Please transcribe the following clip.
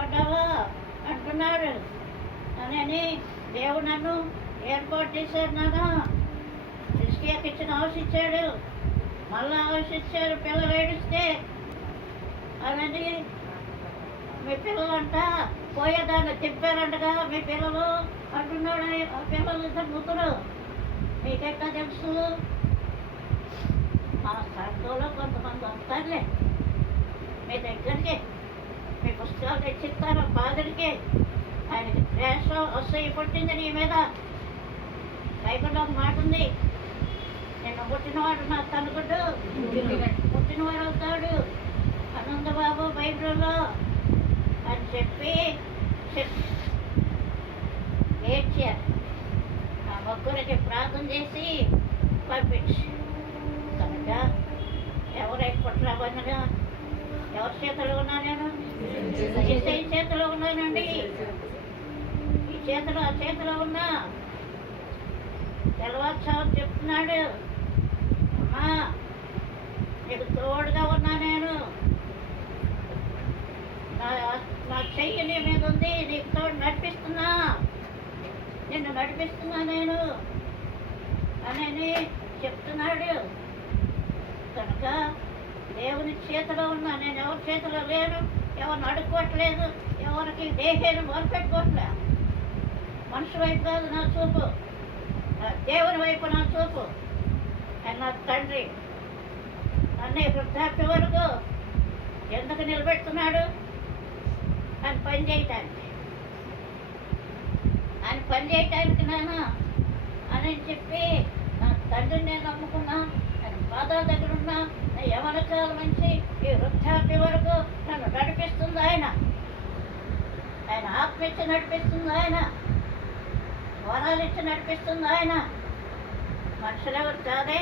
ఇష్టపడ్డావా అంటున్నాడు అని దేవుడు నన్ను ఏర్పాటు చేశాడు. నాన్న హిజ్కియాకి ఇచ్చిన హౌస్ ఇచ్చాడు, మళ్ళా హౌస్ ఇచ్చారు. పిల్లలు ఏడిస్తే అలాంటి మీ పిల్లలంట పోయేదాన్ని తిప్పారంటగా మీ పిల్లలు అంటున్నాడు. ఆ పిల్లలు ఇద్దరు ముగ్గురు మీకెట్లా తెలుసు? మా సంఘంలో కొంతమంది వస్తారులే మీ దగ్గరికి, మీ పుస్తకాలు తెచ్చిస్తారు ఫాదర్కి. ఆయనకి ద్వేషం అసూయ పుట్టింది నీ మీద. బైబిల్లో ఒక మాట ఉంది, నేను పుట్టినవాడు నా తనుగుడు పుట్టినవాడు అవుతాడు ఆనందబాబు బైబిల్లో అని చెప్పి ఏడ్చారు. ఆ ముగ్గురికి ప్రార్థన చేసి పంపించి కనుక ఎవరైతే పుట్టరాబోయినా ఎవరి చేతిలో ఉన్నా నేను? ఈ చేతిలో ఉన్నానండి. ఈ చేతిలో ఆ చేతిలో ఉన్నా. తెల్లవారుజామున చెప్తున్నాడు, అమ్మా నీకు తోడుగా ఉన్నా నేను, నా చెయ్యి నీ మీద ఉంది, నీకు తోడు నడిపిస్తున్నా, నిన్ను నడిపిస్తున్నా నేను అని చెప్తున్నాడు. కనుక దేవుని చేతిలో ఉన్నా. నేను ఎవరి చేతిలో లేను, ఎవరిని అడుక్కోవట్లేదు, ఎవరికి దేహాన్ని మొదలుపెట్టుకోవట్లే. మనిషి వైపు కాదు నా చూపు, దేవుని వైపు నా చూపు. ఆయన నా తండ్రి నన్ను వృద్ధాప్య వరకు ఎందుకు నిలబెడుతున్నాడు? ఆయన పని చేయటానికి, ఆయన పని చేయటానికి నాన్న అని చెప్పి నా తండ్రిని నేను నమ్ముకున్నా. ఆయన పాదాల దగ్గర ఉన్నా. నా యవన కాలం నుంచి ఈ వృద్ధాప్య వరకు నన్ను నడిపిస్తుంది ఆయన. ఆయన ఆత్మ ఇచ్చి నడిపిస్తుంది ఆయన, వరాలు ఇచ్చి నడిపిస్తుంది ఆయన. మనుషులు ఎవరు కాదే,